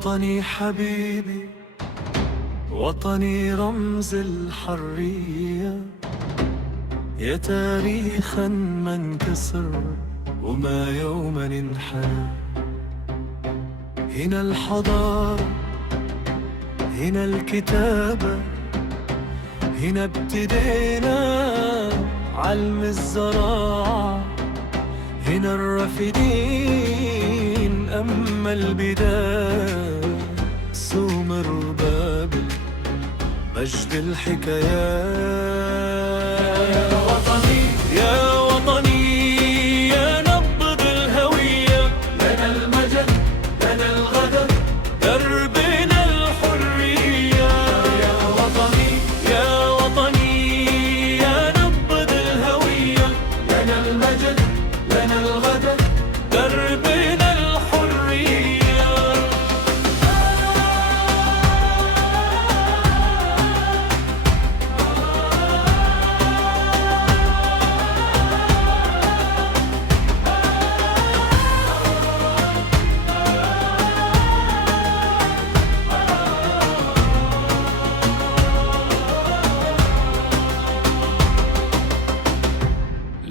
وطني حبيبي، وطني رمز الحرية، يا تاريخا ما انكسر وما يوما انحنى. هنا الحضارة، هنا الكتابة، هنا ابتدينا علم الزراعة، هنا الرافدين أما البداية سومر بابل مجد الحكايات. يا وطني يا وطني يا نبض الهوية، لنا المجد لنا الغد دربنا الحرية. يا وطني يا وطني يا نبض الهوية، لنا المجد لنا الغد دربنا الحرية.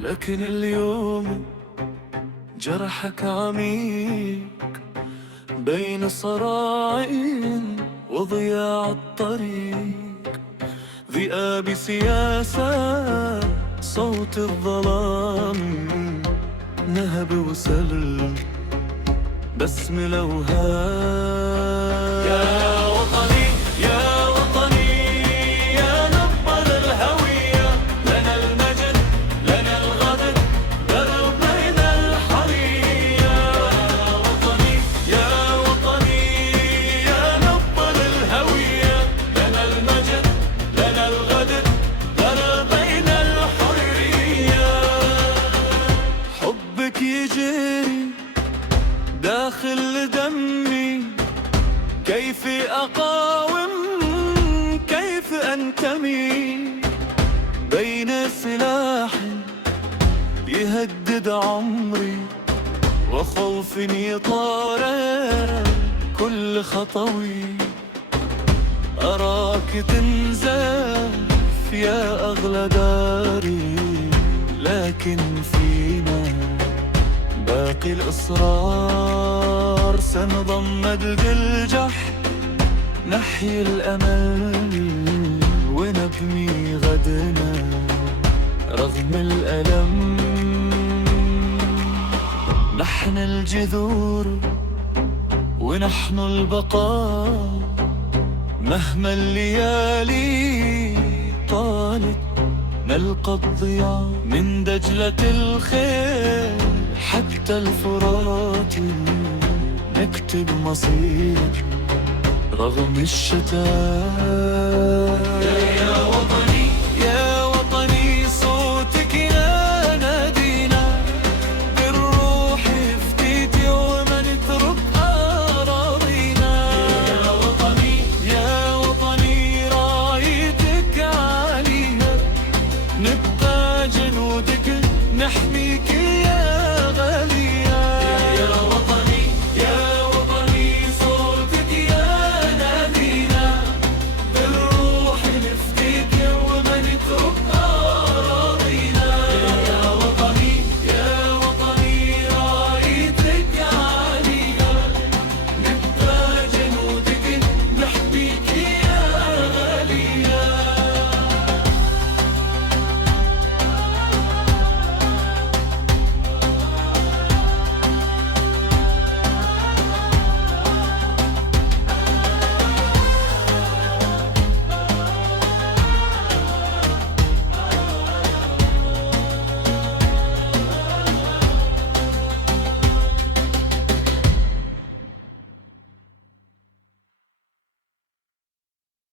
لكن اليوم جرحك عميق بين صراع وضياع الطريق، ذئاب سياسة صوت الظلام، نهب وسل بسم الأوهام. يا وطني يا وطني يا نبض الهوية، لنا المجد لنا الغد دربنا الحرية. يا وطني يا وطني يا نبض الهوية، لنا المجد لنا الغد دربنا الحرية. حبك يجري داخل دمي، كيف أقاوم كيف أنتمي بين سلاح يهدد عمري وخوف يطارد كل خطوي. أراك تنزف يا أغلى داري، لكن فينا باقي الإصرار، سنضمد الجح نحيي الأمل ونبني غدنا رغم الألم. نحن الجذور ونحن البقاء، مهما الليالي طالت نلقى الضياء من دجلة الخير حتى الفرات، نكتب مصير رغم الشتات.